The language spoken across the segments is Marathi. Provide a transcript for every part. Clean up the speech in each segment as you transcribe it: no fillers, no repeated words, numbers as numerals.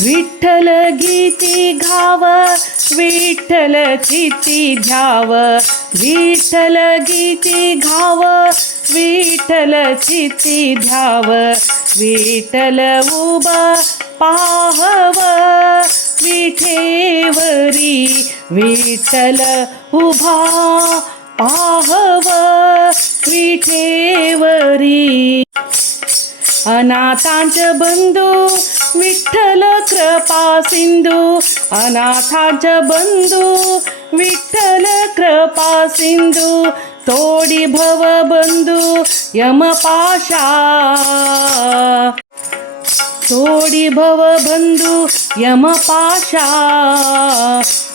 विठ्ठल गीती घाव विठ्ठल चित्ती ध्याव विठ्ठल गीती घाव विठ्ठल चित्ती ध्याव विठ्ठल उभा पाहव विठेवरी विठ्ठल उभा पाहव विठेवरी अनाथांच बंधू विठ्ठल कृपा सिंधू अनाथांच बंधू विठ्ठल कृपा सिंधू तोडी भव बंधू यमपाशा तोडी भव बंधू यमपाशा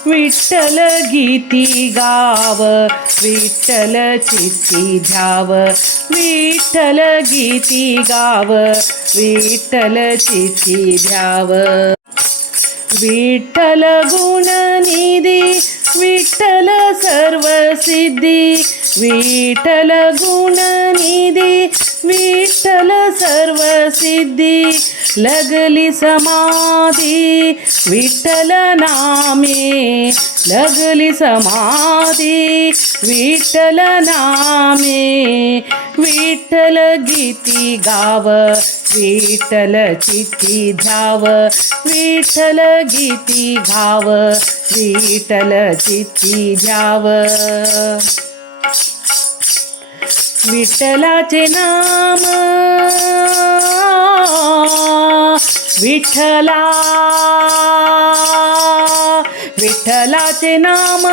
विठ्ठल गीती गाव विठ्ठल चित्ती ध्याव विठ्ठल गीती गाव विठ्ठल चित्ती ध्याव विठ्ठल गुणनिधी विठ्ठल सर्व सिद्धी विठ्ठल गुणनिधी विठ्ठल सर्व सिद्धी लगली समाधी विठ्ठल नामे लगली समाधी विठ्ठल नामे विठ्ठल गीती गाव विठ्ठल चित्ती ध्याव विठ्ठल गीती घाव विठ्ठल चित्ती ध्याव विठ्ठलाचे नाम विठ्ठला विठ्ठलाचे नाम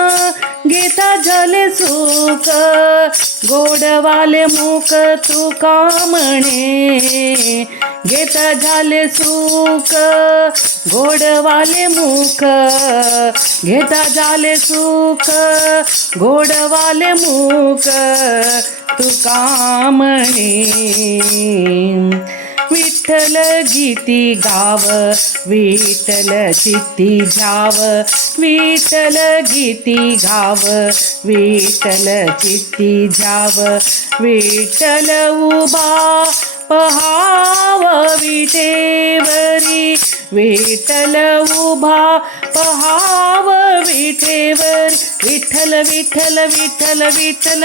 घेता झाले सुख गोडवाले मुख तुका म्हणे घेता झाले सुख गोडवाले मुख घेता झाले सुख गोडवाले मुख तुका म्हणे विठ्ठल गीती गाव विठ्ठल चित्ती ध्याव विठ्ठल गीती गाव विठ्ठल चित्ती ध्याव विठ्ठल उभा पहाव विठेवरी विठ्ठल उभा पहाव विठेवर विठ्ठल विठ्ठल विठ्ठल विठ्ठल